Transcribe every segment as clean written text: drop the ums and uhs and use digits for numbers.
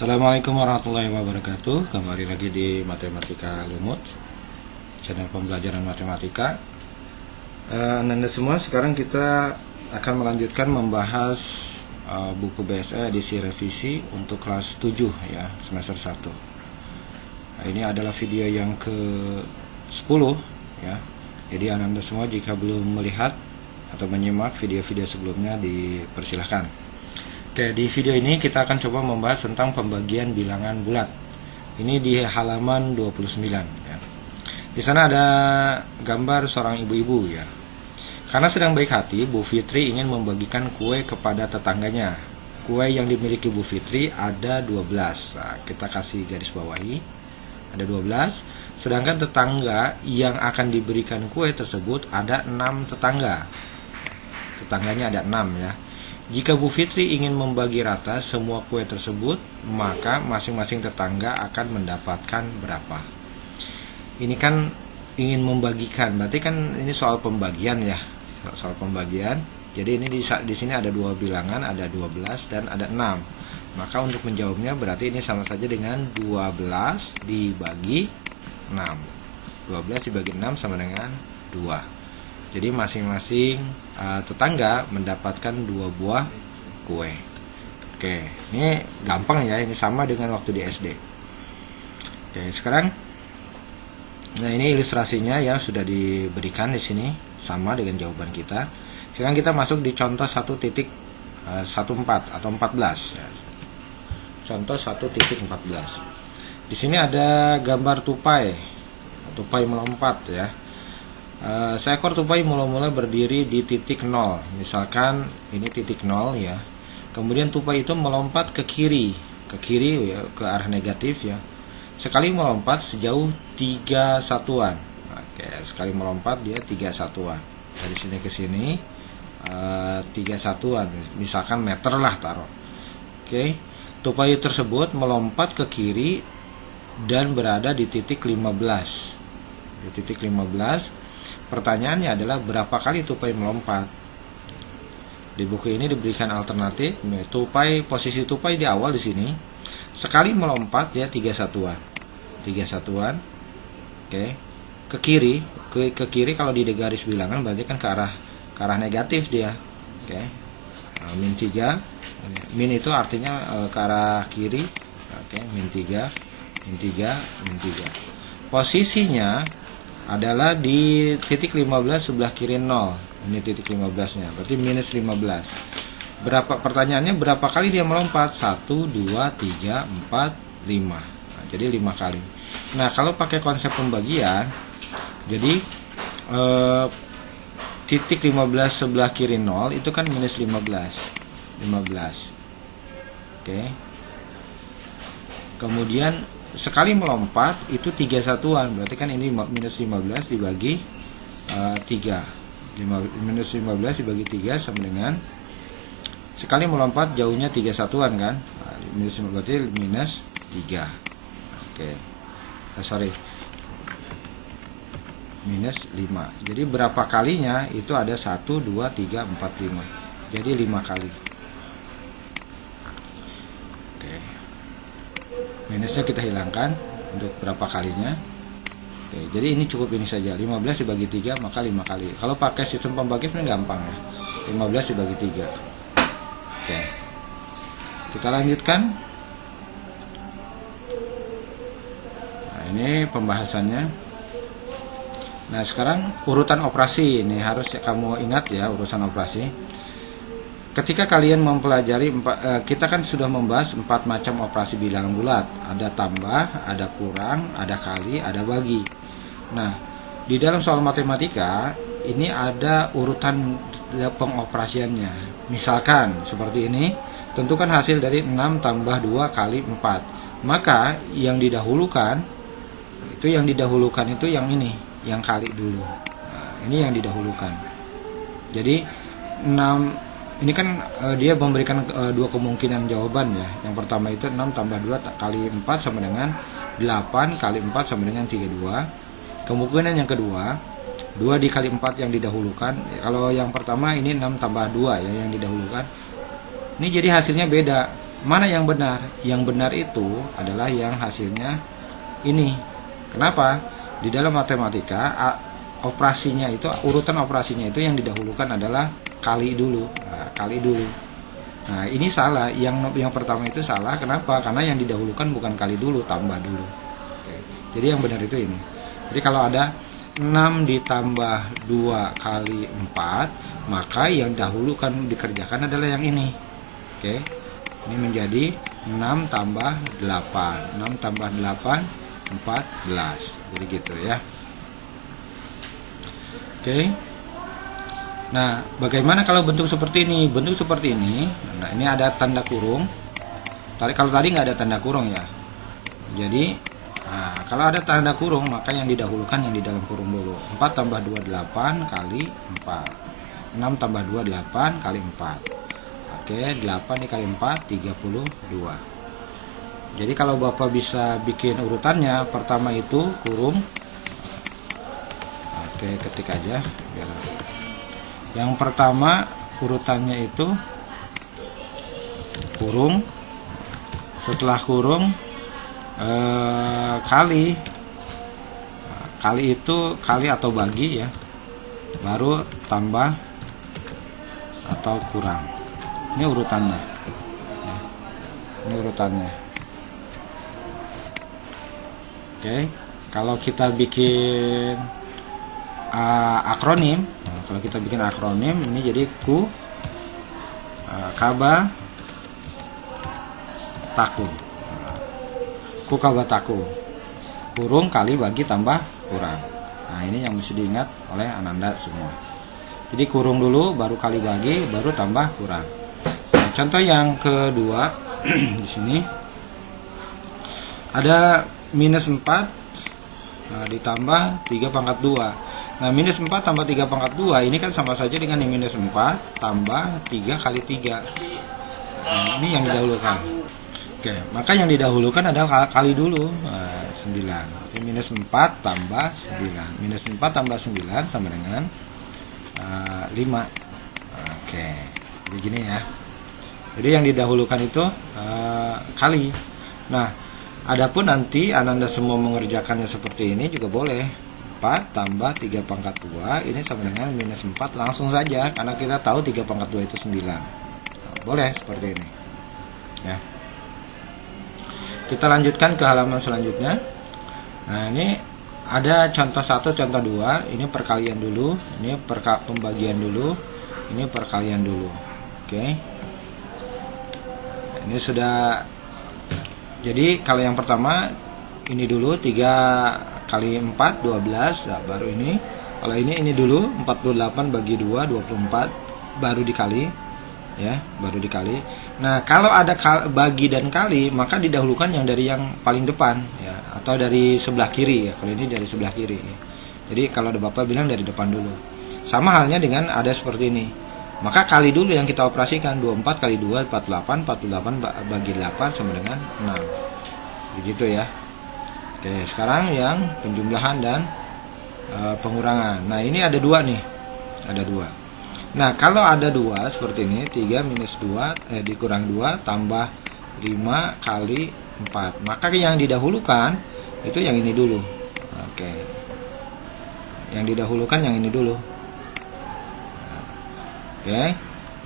Assalamualaikum warahmatullahi wabarakatuh. Kembali lagi di Matematika Lumut, channel pembelajaran matematika. Anda semua, sekarang kita akan melanjutkan membahas buku BSE edisi revisi untuk kelas 7 ya, semester 1. Nah, ini adalah video yang ke-10 ya. Jadi Anda semua jika belum melihat atau menyimak video-video sebelumnya dipersilahkan. Oke, di video ini kita akan coba membahas tentang pembagian bilangan bulat. Ini di halaman 29 ya. Di sana ada gambar seorang ibu-ibu ya. Karena sedang baik hati, Bu Fitri ingin membagikan kue kepada tetangganya. Kue yang dimiliki Bu Fitri ada 12. Nah, kita kasih garis bawahi. Ada 12. Sedangkan tetangga yang akan diberikan kue tersebut ada 6 tetangga. Tetangganya ada 6 ya. Jika Bu Fitri ingin membagi rata semua kue tersebut, maka masing-masing tetangga akan mendapatkan berapa? Ini kan ingin membagikan, berarti kan ini soal pembagian ya, soal pembagian. Jadi ini di sini ada dua bilangan, ada 12 dan ada 6. Maka untuk menjawabnya berarti ini sama saja dengan 12 dibagi 6. 12 dibagi 6 sama dengan 2. Jadi masing-masing tetangga mendapatkan 2 buah kue. Oke, ini gampang ya, ini sama dengan waktu di SD. Oke, sekarang, nah ini ilustrasinya ya sudah diberikan di sini, sama dengan jawaban kita. Sekarang kita masuk di contoh 1.14 atau 14. Ya. Contoh 1.14. Di sini ada gambar tupai melompat ya. Seekor tupai mula-mula berdiri di titik 0. Misalkan ini titik 0 ya. Kemudian tupai itu melompat ke kiri ya, ke arah negatif ya. Sekali melompat sejauh 3 satuan. Oke, sekali melompat dia 3 satuan. Dari sini ke sini 3 satuan. Misalkan meter lah taruh. Oke. Tupai tersebut melompat ke kiri dan berada di titik 15. Di titik 15. Pertanyaannya adalah berapa kali tupai melompat? Di buku ini diberikan alternatif. Posisi tupai di awal di sini. Sekali melompat ya 3 satuan. 3 satuan. Oke. Ke kiri, ke kiri kalau di garis bilangan berarti kan ke arah negatif dia. Oke. Nah, min 3. Min itu artinya ke arah kiri. Oke, min 3, min 3, min 3. Posisinya adalah di titik 15 sebelah kiri 0. Ini titik 15-nya, berarti minus 15. Pertanyaannya berapa kali dia melompat? 1, 2, 3, 4, 5. Nah, jadi 5 kali. Nah, kalau pakai konsep pembagian, jadi titik 15 sebelah kiri 0 itu kan minus 15. 15. Oke. Kemudian sekali melompat itu 3 satuan, berarti kan ini minus 15 dibagi 3. Minus 15 dibagi 3 sama dengan sekali melompat jauhnya 3 satuan kan, minus 15 berarti minus 3. Oke. Minus 5. Jadi berapa kalinya? Itu ada 1, 2, 3, 4, 5. Jadi 5 kali. Minusnya kita hilangkan untuk berapa kalinya. Oke, jadi ini cukup ini saja, 15 dibagi 3 maka 5 kali. Kalau pakai sistem pembagian ini gampang ya, 15 dibagi 3. Oke, kita lanjutkan. Nah, ini pembahasannya. Nah, sekarang urutan operasi. Ini harus kamu ingat ya, urutan operasi. Ketika kalian mempelajari, kita kan sudah membahas 4 macam operasi bilangan bulat. Ada tambah, ada kurang, ada kali, ada bagi. Nah, di dalam soal matematika, ini ada urutan pengoperasiannya. Misalkan, seperti ini, tentukan hasil dari 6 tambah 2 kali 4. Maka, yang didahulukan itu yang ini, yang kali dulu. Nah, ini yang didahulukan. Jadi, 6... Ini kan dia memberikan 2 kemungkinan jawaban ya. Yang pertama itu 6 tambah 2 kali 4 sama dengan 8 kali 4 sama dengan 32. Kemungkinan yang kedua, 2 dikali 4 yang didahulukan. Kalau yang pertama ini 6 tambah 2 ya yang didahulukan. Ini jadi hasilnya beda. mana yang benar? Yang benar itu adalah yang hasilnya ini. Kenapa? Di dalam matematika operasinya itu, urutan operasinya itu yang didahulukan adalah kali dulu. Nah, kali dulu. Nah, ini salah. Yang pertama itu salah. Kenapa? Karena yang didahulukan bukan kali dulu, tambah dulu. Oke. Jadi yang benar itu ini. Jadi kalau ada 6 ditambah 2 kali 4, maka yang dahulukan dikerjakan adalah yang ini. Oke. Ini menjadi 6 tambah 8. 6 tambah 8, 14. Jadi gitu ya. Oke. Nah, bagaimana kalau bentuk seperti ini? Bentuk seperti ini. Nah, ini ada tanda kurung. Kalau tadi nggak ada tanda kurung ya. Jadi, nah, kalau ada tanda kurung, maka yang didahulukan yang di dalam kurung dulu. 4 tambah 2, 8 kali 4. 6 tambah 2, 8 kali 4. Oke, 8 dikali 4, 32. Jadi kalau Bapak bisa bikin urutannya, pertama itu kurung. Oke, ketik aja. Yang pertama urutannya itu kurung. Setelah kurung kali. Kali itu kali atau bagi ya. Baru tambah atau kurang. Ini urutannya. Ini urutannya. Oke, kalau kita bikin akronim, nah, kalau kita bikin akronim ini jadi kaba taku. Kaba taku. Kurung kali bagi tambah kurang. Nah, ini yang mesti diingat oleh Ananda semua. Jadi kurung dulu, baru kali bagi, baru tambah kurang. Nah, contoh yang kedua di sini ada minus 4 ditambah 3 pangkat 2. Nah, minus 4 tambah 3 pangkat 2 ini kan sama saja dengan minus 4 tambah 3 kali 3. Nah, ini yang didahulukan. Oke, maka yang didahulukan adalah kali dulu 9. Jadi minus 4 tambah 9. Minus 4 tambah 9 sama dengan 5. Oke, begini ya. Jadi yang didahulukan itu kali. Nah, adapun nanti Ananda semua mengerjakannya seperti ini juga boleh. 4 tambah 3 pangkat 2 ini sama dengan minus 4 langsung saja, karena kita tahu 3 pangkat 2 itu 9. Nah, boleh seperti ini ya. Kita lanjutkan ke halaman selanjutnya. Nah, ini ada contoh 1, contoh 2. Ini perkalian dulu, ini pembagian dulu, ini perkalian dulu. Oke. Ini sudah. Jadi kalau yang pertama ini dulu 3 kali 4 12, nah, baru ini. Kalau ini dulu 48 bagi 2 24, baru dikali ya, baru dikali. Nah, kalau ada bagi dan kali, maka didahulukan yang dari yang paling depan ya, atau dari sebelah kiri ya. Kalau ini dari sebelah kiri ya. Jadi kalau ada Bapak bilang dari depan dulu. Sama halnya dengan ada seperti ini. Maka kali dulu yang kita operasikan 24 kali 2 48, 48 bagi 8 sama dengan 6. Begitu ya. Oke, sekarang yang penjumlahan dan pengurangan. Nah, ini ada 2 nih. Ada 2. Nah, kalau ada 2 seperti ini, 3 minus 2 dikurang 2 tambah 5 kali 4. Maka yang didahulukan itu yang ini dulu. Oke. Yang didahulukan yang ini dulu. Oke,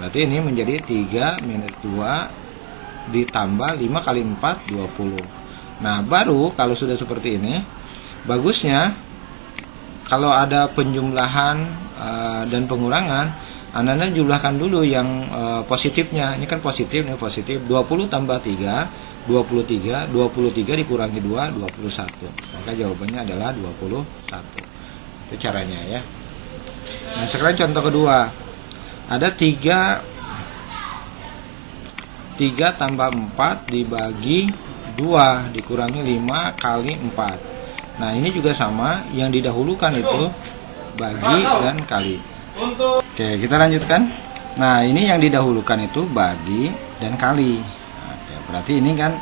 berarti ini menjadi 3 minus 2 ditambah 5 kali 4, 20. Nah, baru kalau sudah seperti ini, bagusnya kalau ada penjumlahan dan pengurangan, Anda jumlahkan dulu yang positifnya. Ini kan positif, ini positif. 20 tambah 3, 23. 23 dikurangi 2, 21. Maka jawabannya adalah 21. Itu caranya ya. Nah, sekarang contoh kedua. Ada 3 tambah 4 dibagi 2 dikurangi 5 kali 4. Nah, ini juga sama, yang didahulukan itu bagi dan kali. Oke, kita lanjutkan. Nah, ini yang didahulukan itu bagi dan kali. Oke, berarti ini kan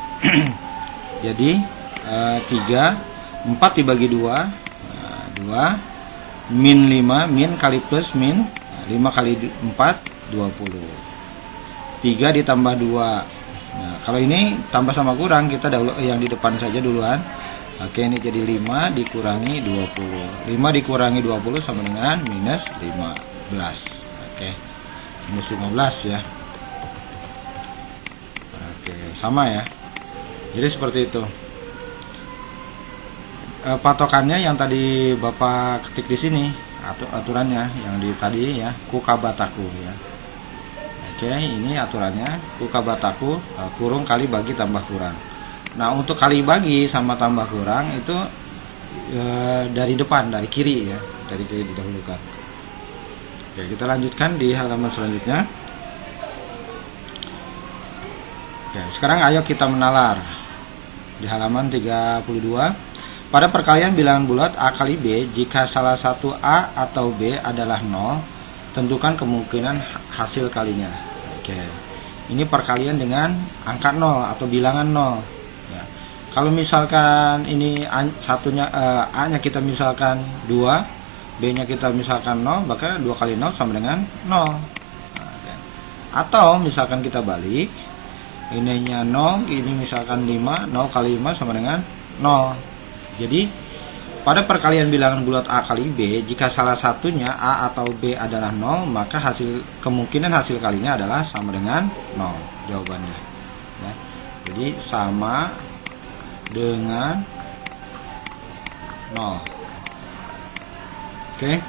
jadi 4 dibagi 2 min 5, min kali plus min 5 kali 4, 20. 3 ditambah 2, Nah, kalau ini tambah sama kurang, kita dahulu yang di depan saja duluan. Oke, ini jadi 5 dikurangi 20. 5 dikurangi 20 sama dengan minus 15. Oke, minus 15 ya. Oke, sama ya. Jadi seperti itu. Patokannya yang tadi Bapak ketik di sini, aturannya yang di tadi ya, kukabataku ya. Oke, ini aturannya kukabataku kurung kali bagi tambah kurang. Nah, untuk kali bagi sama tambah kurang itu dari depan, dari kiri ya, dari kiri didahulukan. Oke, kita lanjutkan di halaman selanjutnya. Oke, sekarang ayo kita menalar di halaman 32. Pada perkalian bilangan bulat A kali B, jika salah satu A atau B adalah 0, tentukan kemungkinan hasil kalinya. Oke, ini perkalian dengan angka 0 atau bilangan 0 ya. Kalau misalkan ini satunya A nya kita misalkan 2, B nya kita misalkan 0, maka 2 kali 0 sama dengan 0. Atau misalkan kita balik, ininya 0, ini misalkan 5, 0 kali 5 sama dengan 0. Jadi pada perkalian bilangan bulat A kali B, jika salah satunya A atau B adalah 0, maka kemungkinan hasil kalinya adalah sama dengan 0 jawabannya ya. Jadi sama dengan 0. Oke,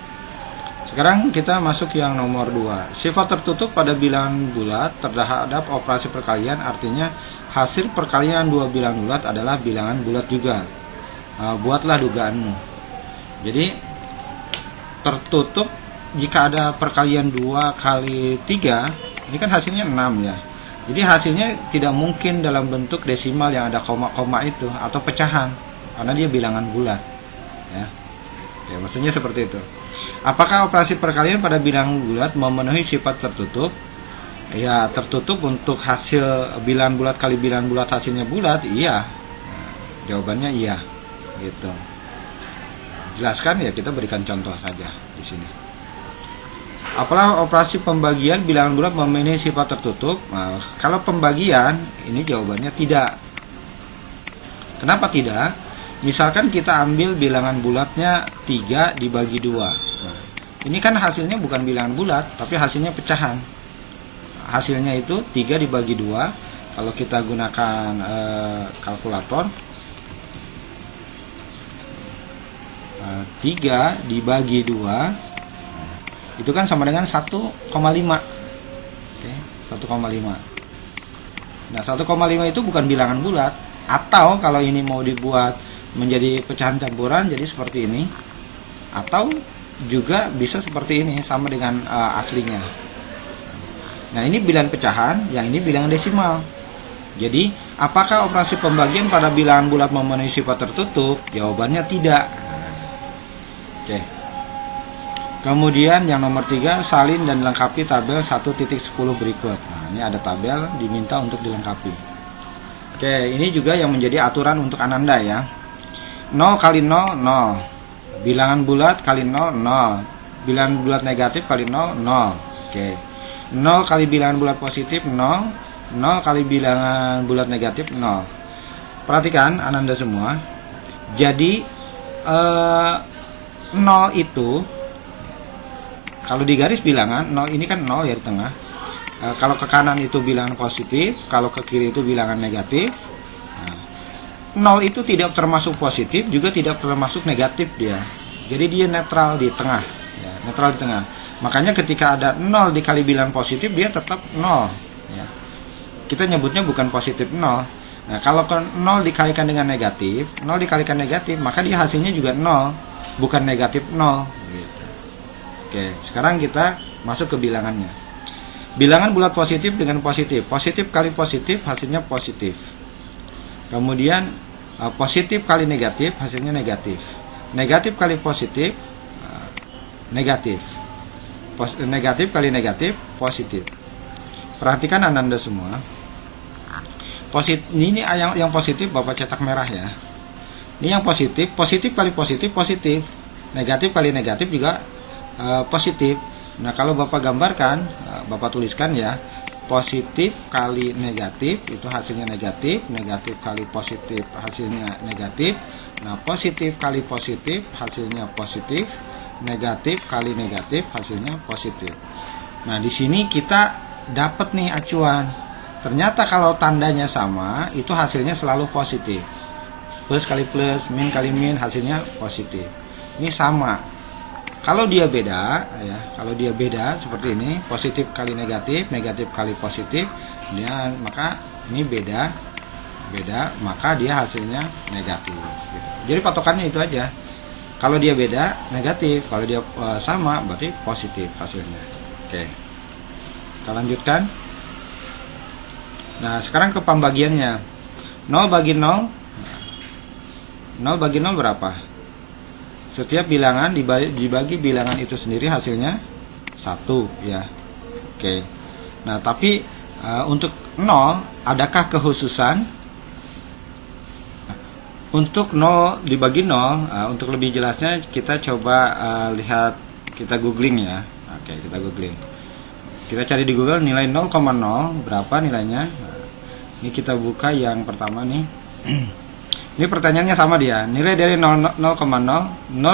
sekarang kita masuk yang nomor 2. Sifat tertutup pada bilangan bulat terhadap operasi perkalian, artinya hasil perkalian dua bilangan bulat adalah bilangan bulat juga. Buatlah dugaanmu. Jadi tertutup jika ada perkalian 2 kali 3, ini kan hasilnya 6 ya. Jadi hasilnya tidak mungkin dalam bentuk desimal yang ada koma-koma itu atau pecahan, karena dia bilangan bulat ya. Oke, maksudnya seperti itu. Apakah operasi perkalian pada bilangan bulat memenuhi sifat tertutup? Ya, tertutup untuk hasil bilangan bulat kali bilangan bulat hasilnya bulat, iya. Jawabannya iya. Gitu. Jelaskan ya, kita berikan contoh saja di sini. Apalah operasi pembagian bilangan bulat memenuhi sifat tertutup? Nah, kalau pembagian ini jawabannya tidak. Kenapa tidak? Misalkan kita ambil bilangan bulatnya 3 dibagi 2. Nah, ini kan hasilnya bukan bilangan bulat, tapi hasilnya pecahan. Hasilnya itu 3 dibagi 2. Kalau kita gunakan kalkulator, 3 dibagi 2 itu kan sama dengan 1,5. Oke, 1,5. Nah, 1,5 itu bukan bilangan bulat. Atau kalau ini mau dibuat menjadi pecahan campuran, jadi seperti ini. Atau juga bisa seperti ini, sama dengan aslinya. Nah, ini bilangan pecahan, yang ini bilangan desimal. Jadi, apakah operasi pembagian pada bilangan bulat memenuhi sifat tertutup? Jawabannya tidak. Oke. Kemudian yang nomor 3, salin dan lengkapi tabel 1.10 berikut. Nah, ini ada tabel diminta untuk dilengkapi. Oke, ini juga yang menjadi aturan untuk Ananda ya. 0 kali 0, 0. Bilangan bulat kali 0, 0. Bilangan bulat negatif kali 0, 0. Oke. 0 kali bilangan bulat positif, 0. 0 kali bilangan bulat negatif, 0. Perhatikan Ananda semua. Jadi 0 itu kalau di garis bilangan 0 ini kan 0 ya di tengah. Kalau ke kanan itu bilangan positif, kalau ke kiri itu bilangan negatif. Nah, 0 itu tidak termasuk positif, juga tidak termasuk negatif dia. Jadi dia netral di tengah, ya, netral di tengah. Makanya ketika ada 0 dikali bilangan positif, dia tetap 0 ya. Kita nyebutnya bukan positif 0. Nah, kalau 0 dikalikan dengan negatif, 0 dikalikan negatif, maka dia hasilnya juga 0, bukan negatif 0 gitu. Oke, sekarang kita masuk ke bilangannya. Bilangan bulat positif dengan positif. Positif kali positif hasilnya positif. Kemudian positif kali negatif hasilnya negatif. Negatif kali positif negatif. Negatif kali negatif positif. Perhatikan Ananda semua. Ini yang positif Bapak cetak merah ya. Ini yang positif, positif kali positif positif. Negatif kali negatif juga positif. Nah, kalau Bapak gambarkan, Bapak tuliskan ya. positif kali negatif itu hasilnya negatif, negatif kali positif hasilnya negatif. Nah, positif kali positif hasilnya positif, negatif kali negatif hasilnya positif. Nah, di sini kita dapat nih acuan. Ternyata kalau tandanya sama, itu hasilnya selalu positif. Plus kali plus, min kali min hasilnya positif. Ini sama. Kalau dia beda, ya, kalau dia beda seperti ini, positif kali negatif, negatif kali positif, maka ini beda, maka dia hasilnya negatif. Gitu. Jadi patokannya itu aja. Kalau dia beda, negatif. Kalau dia sama, berarti positif hasilnya. Oke, kita lanjutkan. Nah, sekarang ke pembagiannya. 0 bagi 0, 0 bagi 0 berapa? Setiap bilangan dibagi bilangan itu sendiri hasilnya 1 ya. Oke. Nah, tapi untuk 0 adakah kekhususan? Untuk 0 dibagi 0, untuk lebih jelasnya kita coba lihat, kita googling ya. Oke, kita googling. Kita cari di Google nilai 0,0 berapa nilainya. Ini kita buka yang pertama nih. Ini pertanyaannya sama dia. Nilai dari 0,0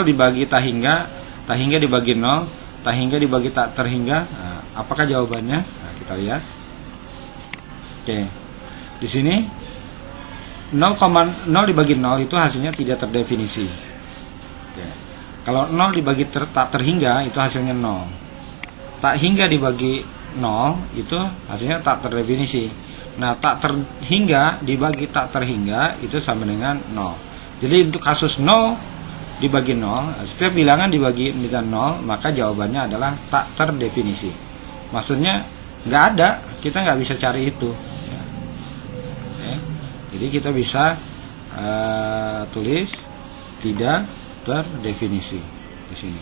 dibagi tak hingga dibagi 0, tak hingga dibagi tak terhingga. Nah, apakah jawabannya? Nah, kita lihat. Oke. Di sini 0,0 dibagi 0 itu hasilnya tidak terdefinisi. Oke. Kalau 0 dibagi tak terhingga itu hasilnya 0. Tak hingga dibagi 0 itu hasilnya tak terdefinisi. Nah, tak terhingga dibagi tak terhingga itu sama dengan 0. Jadi untuk kasus 0 dibagi 0, setiap bilangan dibagi dengan 0, maka jawabannya adalah tak terdefinisi. Maksudnya nggak ada, kita nggak bisa cari itu. Oke. Jadi kita bisa tulis tidak terdefinisi di sini.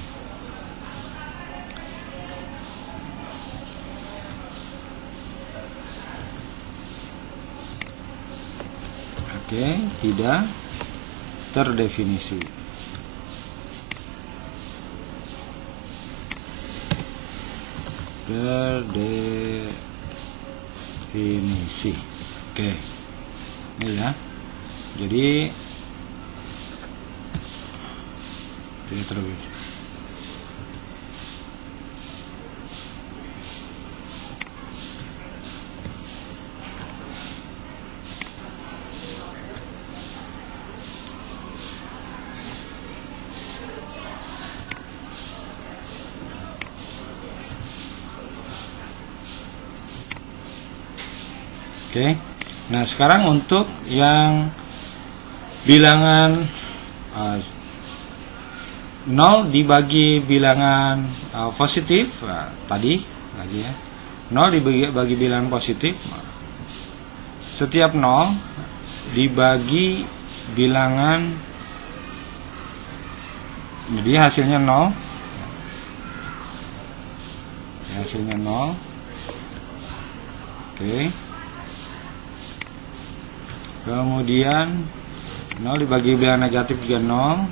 Oke, tidak terdefinisi. Terdefinisi. Oke. Ini ya. Jadi tidak terdefinisi. Oke. Nah, sekarang untuk yang bilangan 0 dibagi bilangan positif, tadi lagi ya. 0 dibagi bilangan positif. Setiap 0 dibagi bilangan, jadi hasilnya 0. Hasilnya 0. Oke. Kemudian 0 dibagi bilangan negatif juga 0.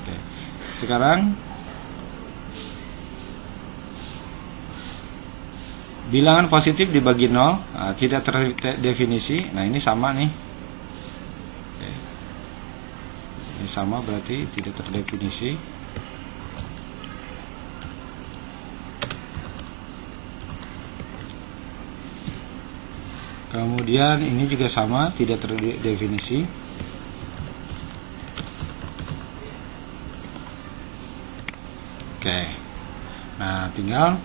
Oke. Sekarang bilangan positif dibagi 0, tidak terdefinisi. Nah, ini sama nih. Oke. Ini sama berarti tidak terdefinisi. Kemudian ini juga sama, tidak terdefinisi. Oke. Nah, tinggal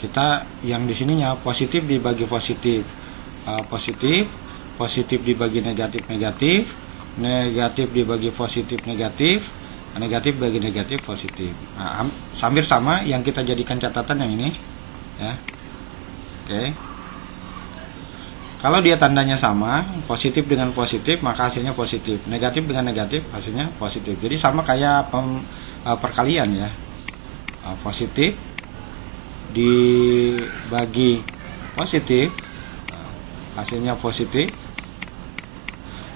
kita yang di sininya positif dibagi positif, positif dibagi negatif, negatif dibagi positif, negatif bagi negatif, positif. Nah, hampir sama, yang kita jadikan catatan yang ini ya. Oke. Kalau dia tandanya sama, positif dengan positif, maka hasilnya positif. Negatif dengan negatif, hasilnya positif. Jadi sama kayak perkalian ya. Positif dibagi positif, hasilnya positif.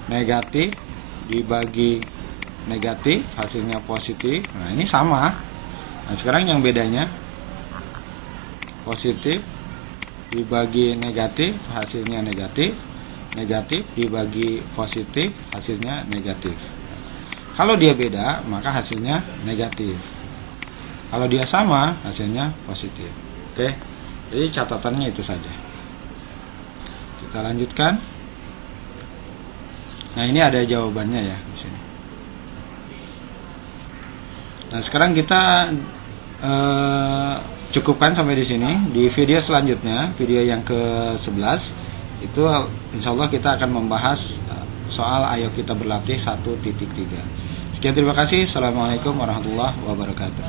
Negatif dibagi negatif, hasilnya positif. Nah, ini sama. Nah, sekarang yang bedanya positif dibagi negatif hasilnya negatif, negatif dibagi positif hasilnya negatif. Kalau dia beda maka hasilnya negatif, kalau dia sama hasilnya positif. Oke, jadi catatannya itu saja. Kita lanjutkan. Nah, ini ada jawabannya ya di sini. Nah, sekarang kita cukupkan sampai di sini. Di video selanjutnya, video yang ke-11 itu insyaallah kita akan membahas soal ayo kita berlatih 1.3. Sekian, terima kasih. Assalamualaikum warahmatullahi wabarakatuh.